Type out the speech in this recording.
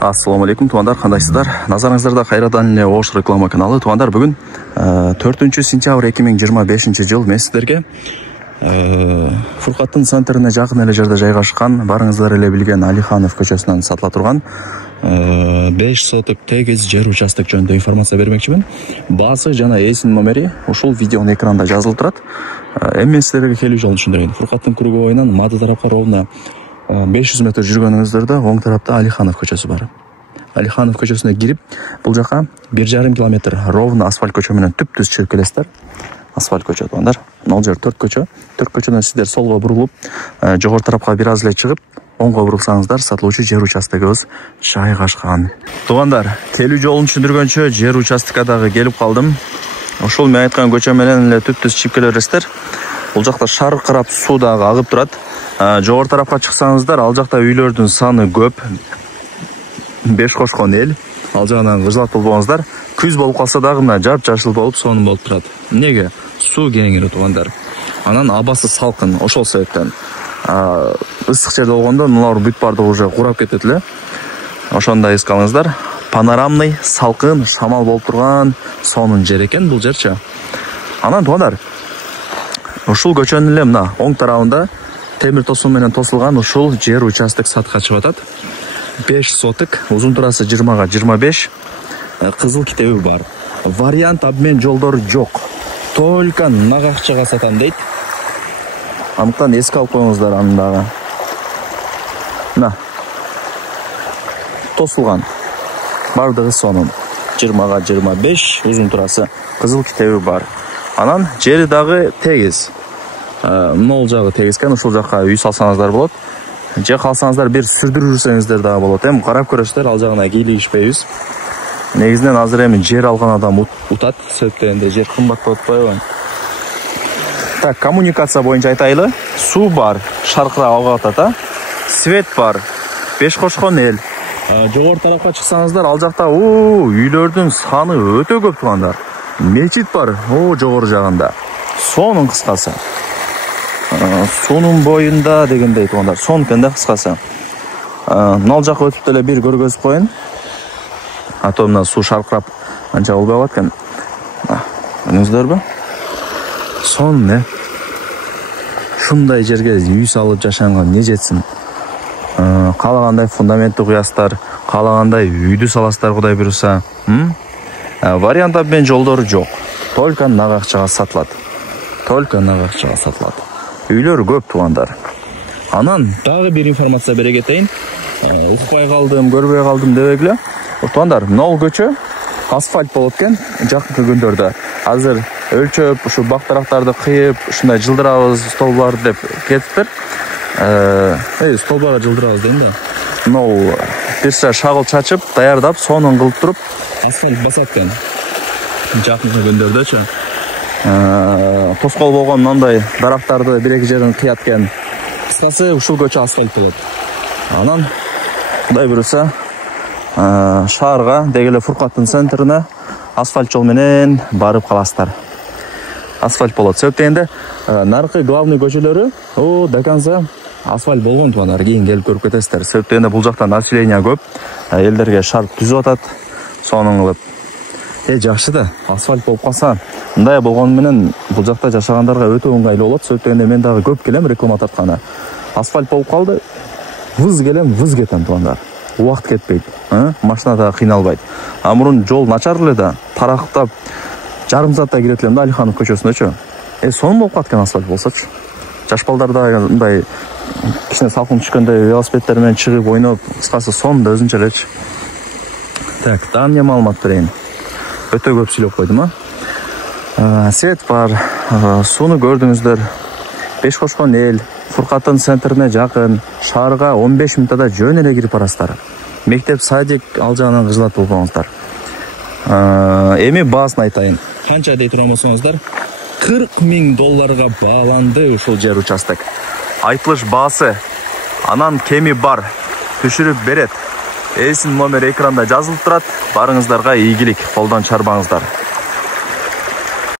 Ассаламу алейкум, туғандар, қандайсыздар? Назарыңыздарда қайрадан эле Ош реклама каналы. Туғандар, бүгін 4 сентябрь 2025 жыл мен сіздерге Фуркаттын центріне жақын эле жерде жайгашкан, барыңыздар эле билген Алиханов көчөсүнөн сатыла турган 5 соток тегиз жер участок жөнүндө информация бермекчимин. Баасы жана эсин номери ушул видеонун экранында жазылып турат. Эми силерге келүү жолун түшүндүрөйүн. Фуркаттын круговойунан Мады тарапка ровно 500 метр жүргөнүңүздөрдө оң тарапта Алиханов көчөсү бар. Алиханов көчөсүнө кирип, бул жака 1,5 километр ровно асфальт көчө менен түп-түз чыгып келесиздер. Асфальт көчө тугандар. Мына жер 4 көчө. 4 көчөдөн сиздер солго бурулуп, жогору тарапка бир аз эле чыгып, оңго бурулсаңыздар, сатылуучу жер участогубуз жайгашкан. Тугандар, келүү жолун түшүндүргөнчө жер участокадагы келип калдым. Ошол мен айткан көчө менен эле түп-түз чыгып келе бересиздер. Бул жакта шаркырап суу дагы агып турат. Жогору тарапка чыксаңыздар, ал жакта үйлөрдүн саны көп. 5 кошкон эл. Ал жагынан кыжылат болбоңуздар. Күз болуп калса дагы мына жап-жашыл болуп сонун болуп турат. Эмнеге? Суу кеңири тугандар. Анан абасы салкын, ошол себептен. Ысык жерде болгондо мулар бүт бардыгы уже курап кетет эле. Ошондой эске алыңыздар. Панорамный, салкын, шамал болуп турган сонун жер экен бул жерчи. Анан тугандар, ушул көчөнүн эле мына оң тарабында темир тосун менен тосулган ушул жер участок сатка чыгып атат. 5 соток, узун турасы 20га 25, кызыл китеби бар. Вариант обмен жолдору жок. Только нак акчага сатам дейт. Андыктан эске алып коюңуздар аны дагы. Мына тосулган. Бардыгы сонун. 20га 25, узун турасы кызыл китеби бар. Анан жери дагы тегиз. Нол жагы тегизкен, ушул жакка үй салсаңыздар болот. Же калсаңыздар бир сүрдүрүп жүрсөңүздөр дагы болот. Эми карап көрөсүздөр, ал жагына кийлигишпейбиз. Негизинен азыр эми жер алган адам утат, себептенде жер кымбат болуп атпайбы. Так, коммуникация боюнча айтайлы. Суу бар, шаркырап агып атат, свет бар. 5 кошкон эл. Жогору тарапка чыксаңыздар, ал жакта үйлөрдүн саны өтө көп тугандар. Мечит бар, жогору жагында. Сонун кыскасы. Сонун боюнда дегендей тугандар. Сонун экен да кыскасы. Нал жакка өтүп деле бир көргөзүп коюн. Ато мына суу шаркырап анча болбой калат экен. Көрдүңүздөрбү? Сонун, Шундай жерге үй салып жашаганга не жетсин? Каалагандай фундаментти куясыздар, каалагандай үйдү саласыздар, Кудай буйруса. Вариант обмен жолдору жок. Только нак акчага сатылат. Үйлөр көп тугандар. Анан дагы бир информация бере кетейин. Укпай калдым, көрбөй калдым дебегиле. Тугандар, мына көчө асфальт болот экен жакынкы күндөрдө. Азыр өлчөп, ушу бактарактарды кыйып, ушундай жылдырабыз столбарларды деп кетиптир. Столбарга жылдырабыз дейм да. Мына бирсе шагыл чачып, даярдап, сонун кылып туруп, асфальт басат экен. Жакынкы күндөрдөчү. Тоскол болгон мындай дарактарды бир-эки жерин кыят экен. Кыскасы ушул көчө асфальт болот. Анан Кудай буйруса шаарга, дегеле Фуркаттын центрине асфальт жол менен барып каласыздар. Асфальт болот. Себептенде наркы главный көчөлөрү до конца асфальт болгон тугандар. Кийин келип көрүп кетесиздер. Себептенде бул жакта население көп. Элдерге шарт түзүп атат. Сонун кылып. Жакшы да, асфальт болуп калса, мындай болгону менен бул жакта жашагандарга өтө ыңгайлуу болот. Себептенде мен дагы көп келем реклама тартканы. Асфальт болуп калды, выз келем, выз кетем тугандар. Убакыт кетпейт, машина да кыйналбайт. Мурун жол начар эле да, тарактап жарым саатта кирет элем да Алиханов көчөсүнөчү. Сонун болуп калат экен асфальт болсочу. Жаш балдар да мындай кичине салкын түшкөндө велосипеддер менен чыгып ойноп, кыскасы сонун да өзүнчө элечи. Так, дагы эмне маалымат берейин? Өтө көп сүйлөп койдум, Свет бар, сууну көрдүңүздөр. 5 кошкон эл, Фуркаттын центрине жакын, шаарга 15 мүнөттө жөн эле кирип барасыздар. Мектеп, садик ал жагынан кыжылат болбоңуздар. Эми баасын айтайын. Канча дей турмосоңуздар? $40,000 бааланды ушул жер участок. Айтылыш баасы. Анан кеми бар. Түшүрүп берет. Эсин номер экранда жазылып турат. Барыңыздарга ийгилик, колдон чарбаңыздар.